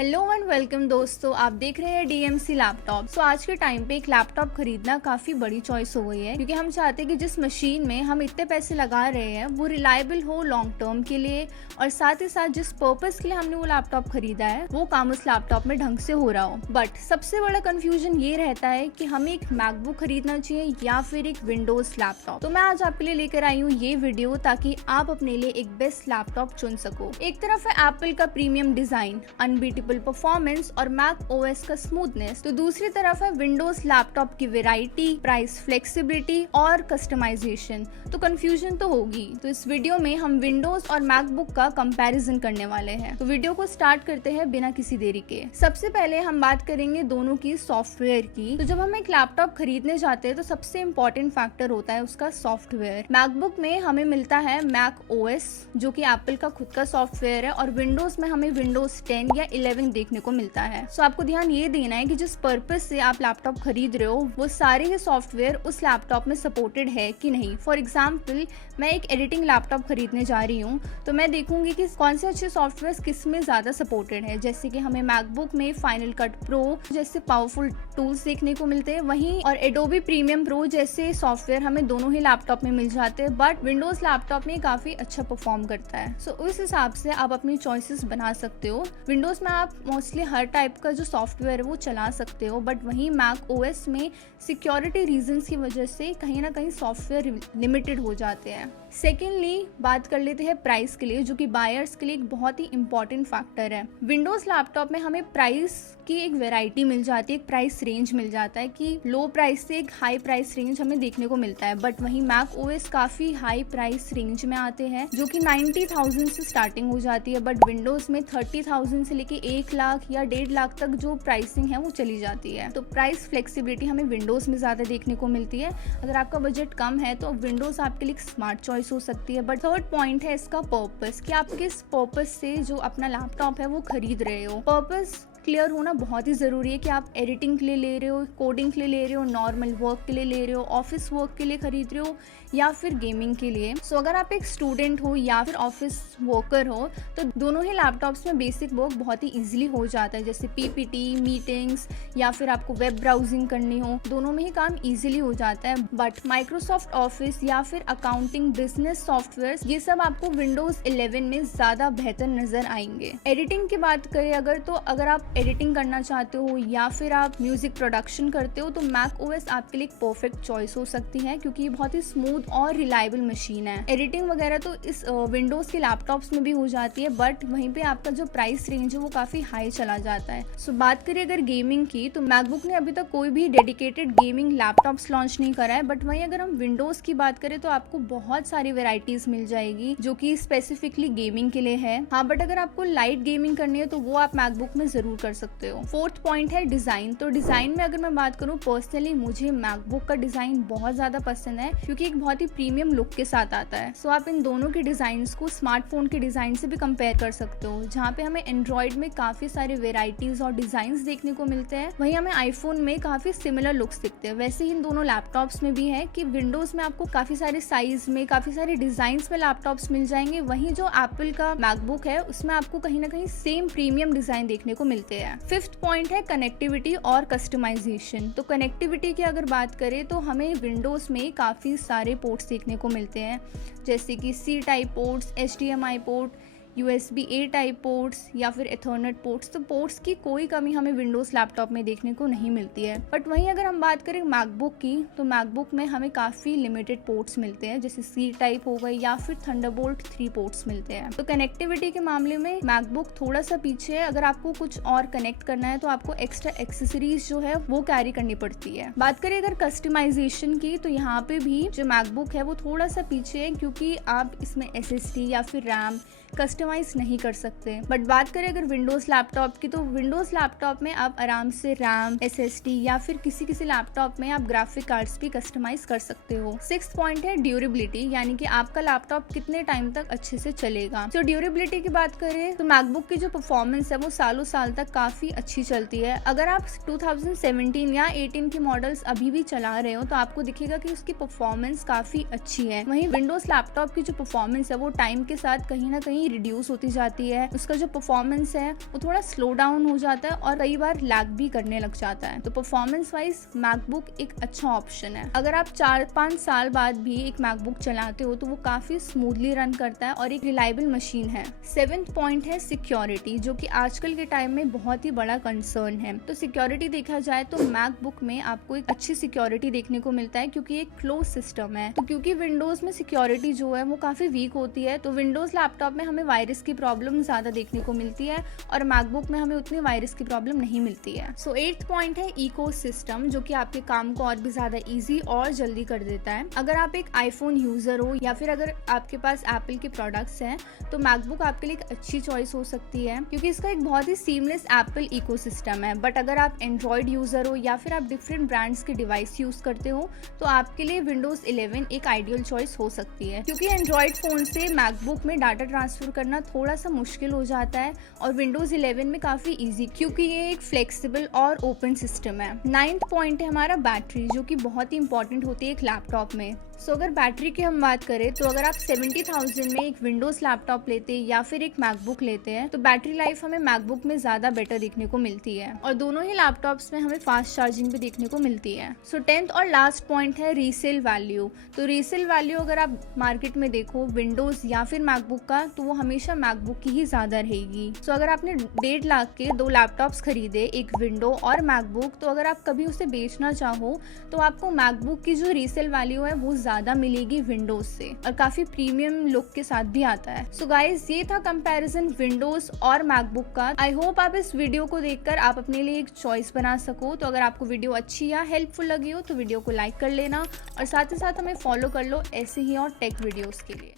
Hello and welcome दोस्तों, आप देख रहे हैं डीएमसी लैपटॉप। सो आज के टाइम पे एक लैपटॉप खरीदना काफी बड़ी चॉइस हो गई है, क्योंकि हम चाहते हैं कि जिस मशीन में हम इतने पैसे लगा रहे हैं वो रिलायबल हो लॉन्ग टर्म के लिए, और साथ ही साथ जिस पर्पस के लिए हमने वो लैपटॉप खरीदा है वो काम उस लैपटॉप में ढंग से हो रहा हो। बट सबसे बड़ा कंफ्यूजन ये रहता है कि हमें एक मैकबुक खरीदना चाहिए या फिर एक विंडोज लैपटॉप। तो मैं आज आपके लिए लेकर आई हूँ ये वीडियो ताकि आप अपने लिए एक बेस्ट लैपटॉप चुन सको। एक तरफ है एप्पल का प्रीमियम डिजाइन, अनबीटेबल परफॉर्मेंस और मैक ओएस का स्मूथनेस, तो दूसरी तरफ है विंडोज लैपटॉप की वैरायटी, प्राइस, फ्लेक्सिबिलिटी और कस्टमाइजेशन। तो कंफ्यूजन तो होगी। तो इस वीडियो में हम विंडोज और मैकबुक का कंपैरिजन करने वाले हैं। तो वीडियो को स्टार्ट करते हैं बिना किसी देरी के। सबसे पहले हम बात करेंगे दोनों की सॉफ्टवेयर की। तो जब हम एक लैपटॉप खरीदने जाते हैं तो सबसे इम्पोर्टेंट फैक्टर होता है उसका सॉफ्टवेयर। मैकबुक में हमें मिलता है मैक ओएस जो कि एप्पल का खुद का सॉफ्टवेयर है, और विंडोज में हमें विंडोज 10 या 11 देखने को मिलता है। सो आपको ध्यान ये देना है कि जिस पर्पस से आप लैपटॉप खरीद रहे हो वो सारे ही सॉफ्टवेयर उस लैपटॉप में सपोर्टेड है कि नहीं। फॉर एग्जाम्पल, मैं एक एडिटिंग लैपटॉप खरीदने जा रही हूँ तो मैं देखूंगी कि कौन से अच्छे सॉफ्टवेयर किस में ज्यादा सपोर्टेड है। जैसे कि हमें मैकबुक में फाइनल कट प्रो जैसे पावरफुल टूल्स देखने को मिलते हैं, वहीं और एडोबी प्रीमियम प्रो जैसे सॉफ्टवेयर हमें दोनों ही लैपटॉप में मिल जाते हैं, बट विंडोज लैपटॉप में काफी अच्छा परफॉर्म करता है। सो उस हिसाब से आप अपनी चॉइसेस बना सकते हो। विंडोज में आप मोस्टली हर टाइप का जो सॉफ्टवेयर है वो चला सकते हो, बट वहीं मैक ओएस में सिक्योरिटी रीजंस की वजह से कहीं ना कहीं सॉफ्टवेयर लिमिटेड हो जाते हैं। सेकेंडली बात कर लेते हैं प्राइस के लिए, जो कि बायर्स के लिए एक बहुत ही इंपॉर्टेंट फैक्टर है। विंडोज लैपटॉप में हमें प्राइस की एक वैरायटी मिल जाती है, एक प्राइस रेंज मिल जाता है कि लो प्राइस से एक हाई प्राइस रेंज हमें देखने को मिलता है, बट वहीं मैक ओएस काफी हाई प्राइस रेंज में आते हैं जो कि 90,000 से स्टार्टिंग हो जाती है, बट विंडोज में 30,000 से लेके 1 लाख या 1.5 लाख तक जो प्राइसिंग है वो चली जाती है। तो प्राइस फ्लेक्सिबिलिटी हमें विंडोज में ज्यादा देखने को मिलती है। अगर आपका बजट कम है तो विंडोज आपके लिए स्मार्ट चॉइस हो सकती है। बट थर्ड पॉइंट है इसका पर्पस, कि आप किस पर्पस से जो अपना लैपटॉप है वो खरीद रहे हो। पर्पस क्लियर होना बहुत ही ज़रूरी है कि आप एडिटिंग के लिए ले रहे हो, कोडिंग के लिए ले रहे हो, नॉर्मल वर्क के लिए ले रहे हो, ऑफिस वर्क के लिए खरीद रहे हो या फिर गेमिंग के लिए। सो अगर आप एक स्टूडेंट हो या फिर ऑफिस वर्कर हो तो दोनों ही लैपटॉप्स में बेसिक वर्क बहुत ही इजीली हो जाता है, जैसे पीपीटी, मीटिंग्स या फिर आपको वेब ब्राउजिंग करनी हो, दोनों में ही काम इजीली हो जाता है। बट माइक्रोसॉफ्ट ऑफिस या फिर अकाउंटिंग, बिजनेस सॉफ्टवेयर, ये सब आपको विंडोज 11 में ज़्यादा बेहतर नजर आएंगे। एडिटिंग की बात करें अगर, तो अगर आप एडिटिंग करना चाहते हो या फिर आप म्यूजिक प्रोडक्शन करते हो तो मैक ओएस आपके लिए एक परफेक्ट चॉइस हो सकती है, क्योंकि ये बहुत ही स्मूथ और रिलायबल मशीन है। एडिटिंग वगैरह तो इस विंडोज के लैपटॉप्स में भी हो जाती है, बट वहीं पे आपका जो प्राइस रेंज है वो काफी हाई चला जाता है। सो बात करें अगर गेमिंग की, तो मैकबुक ने अभी तक कोई भी डेडिकेटेड गेमिंग लैपटॉप्स लॉन्च नहीं करा है, बट वहीं अगर हम विंडोज की बात करें तो आपको बहुत सारी वेराइटीज मिल जाएगी जो कि स्पेसिफिकली गेमिंग के लिए है। हाँ, बट अगर आपको लाइट गेमिंग करनी है तो वो आप मैकबुक में जरूर कर सकते हो। फोर्थ पॉइंट है डिजाइन। तो डिजाइन में अगर मैं बात करूं, पर्सनली मुझे मैकबुक का डिजाइन बहुत ज्यादा पसंद है, क्योंकि एक बहुत ही प्रीमियम लुक के साथ आता है। सो आप इन दोनों के डिजाइन को स्मार्टफोन के डिजाइन से भी कंपेयर कर सकते हो, जहाँ पे हमें एंड्रॉइड में काफी सारे वेराइटीज और डिजाइन देखने को मिलते हैं, वहीं हमें आईफोन में काफी सिमिलर लुक्स दिखते हैं। वैसे ही इन दोनों लैपटॉप्स में भी है कि विंडोज में आपको काफी सारे साइज में, काफी सारे डिजाइन में लैपटॉप्स मिल जाएंगे, वहीं जो एप्पल का मैकबुक है उसमें आपको कहीं ना कहीं सेम प्रीमियम डिजाइन देखने को मिलते हैं। फिफ्थ पॉइंट है कनेक्टिविटी और कस्टमाइजेशन। तो कनेक्टिविटी की अगर बात करें तो हमें विंडोज में काफ़ी सारे पोर्ट्स देखने को मिलते हैं, जैसे कि C type ports, HDMI port, USB-A type ports या फिर एथरनेट पोर्ट्स। तो पोर्ट्स की कोई कमी हमें विंडोज लैपटॉप में देखने को नहीं मिलती है। बट वहीं अगर हम बात करें मैकबुक की, तो मैकबुक में हमें काफ़ी लिमिटेड पोर्ट्स मिलते हैं, जैसे सी टाइप हो गई या फिर थंडरबोल्ट 3 पोर्ट्स मिलते हैं। तो कनेक्टिविटी के मामले में मैकबुक थोड़ा सा पीछे है। अगर आपको कुछ और कनेक्ट करना है तो आपको एक्स्ट्रा एक्सेसरीज जो है वो कैरी करनी पड़ती है। बात करें अगर कस्टमाइजेशन की, तो यहाँ पे भी जो मैकबुक है वो थोड़ा सा पीछे है, क्योंकि आप इसमें SSD या फिर रैम कस्टमाइज नहीं कर सकते। बट बात करें अगर विंडोज लैपटॉप की, तो विंडोज लैपटॉप में आप आराम से रैम, SSD या फिर किसी लैपटॉप में आप ग्राफिक कार्ड्स भी कस्टमाइज कर सकते हो। सिक्स्थ पॉइंट है ड्यूरेबिलिटी, यानी कि आपका लैपटॉप कितने टाइम तक अच्छे से चलेगा। तो ड्यूरेबिलिटी की बात करें तो मैकबुक की जो परफॉर्मेंस है वो सालों साल तक काफी अच्छी चलती है। अगर आप 2017 या 18 की मॉडल्स अभी भी चला रहे हो तो आपको दिखेगा कि उसकी परफॉर्मेंस काफी अच्छी है। वहीं विंडोज लैपटॉप की जो परफॉर्मेंस है वो टाइम के साथ कहीं ना कहीं रिड्यूस होती जाती है, उसका जो परफॉर्मेंस है वो थोड़ा स्लो डाउन हो जाता है और कई बार लैग भी करने लग जाता है। तो परफॉर्मेंस वाइज मैकबुक एक अच्छा ऑप्शन है। अगर आप 4-5 साल बाद भी एक मैकबुक चलाते हो तो वो काफी स्मूथली रन करता है और एक रिलायबल मशीन है। 7th पॉइंट है सिक्योरिटी, जो कि आजकल के टाइम में बहुत ही बड़ा कंसर्न है। तो सिक्योरिटी देखा जाए तो मैकबुक में आपको एक अच्छी सिक्योरिटी देखने को मिलता है क्योंकि एक क्लोज सिस्टम है। तो क्योंकि विंडोज में सिक्योरिटी जो है वो काफी वीक होती है, तो विंडोज लैपटॉप में हमें वायरस की प्रॉब्लम ज्यादा देखने को मिलती है और मैकबुक में हमें उतनी वायरस की प्रॉब्लम नहीं मिलती है। सो 8th पॉइंट है इकोसिस्टम, जो कि आपके काम को और भी ज्यादा इजी और जल्दी कर देता है। अगर आप एक आईफोन यूजर हो या फिर अगर आपके पास एप्पल के प्रोडक्ट्स हैं तो मैकबुक आपके लिए एक अच्छी चॉइस हो सकती है क्योंकि इसका एक बहुत ही सीमलेस एप्पल इकोसिस्टम है। बट अगर आप एंड्रॉइड यूजर हो या फिर आप डिफरेंट ब्रांड्स के डिवाइस यूज करते हो तो आपके लिए विंडोज 11 एक आइडियल चॉइस हो सकती है क्योंकि एंड्रॉइड फोन से मैकबुक में डाटा ट्रांसफर करना थोड़ा सा मुश्किल हो जाता है और विंडोज 11 में काफी इजी क्योंकि ये एक फ्लेक्सिबल और ओपन सिस्टम है। 9th पॉइंट है हमारा बैटरी, जो कि बहुत ही इंपॉर्टेंट होती है एक लैपटॉप में। सो अगर बैटरी की हम बात करें तो अगर आप 70,000 में एक विंडोज लैपटॉप लेते हैं या फिर एक मैकबुक लेते हैं तो बैटरी लाइफ हमें मैकबुक में ज्यादा बेटर देखने को मिलती है और दोनों ही लैपटॉप्स में हमें फास्ट चार्जिंग भी देखने को मिलती है। सो 10th और लास्ट पॉइंट है रीसेल वैल्यू। तो रीसेल वैल्यू अगर आप मार्केट में देखो विंडोज या फिर मैकबुक का तो वो हमेशा मैकबुक की ही ज्यादा रहेगी। सो अगर आपने 1.5 लाख के 2 लैपटॉप्स खरीदे, एक विंडो और मैकबुक, तो अगर आप कभी उसे बेचना चाहो तो आपको मैकबुक की जो रीसेल वैल्यू है वो ज्यादा मिलेगी विंडोज से और काफी प्रीमियम लुक के साथ भी आता है। सो गाइस, ये था कंपैरिजन विंडोज और मैकबुक का। आई होप आप इस वीडियो को देखकर आप अपने लिए एक चॉइस बना सको। तो अगर आपको वीडियो अच्छी या हेल्पफुल लगी हो तो वीडियो को लाइक कर लेना और साथ ही साथ हमें फॉलो कर लो ऐसे ही और टेक वीडियोस के लिए।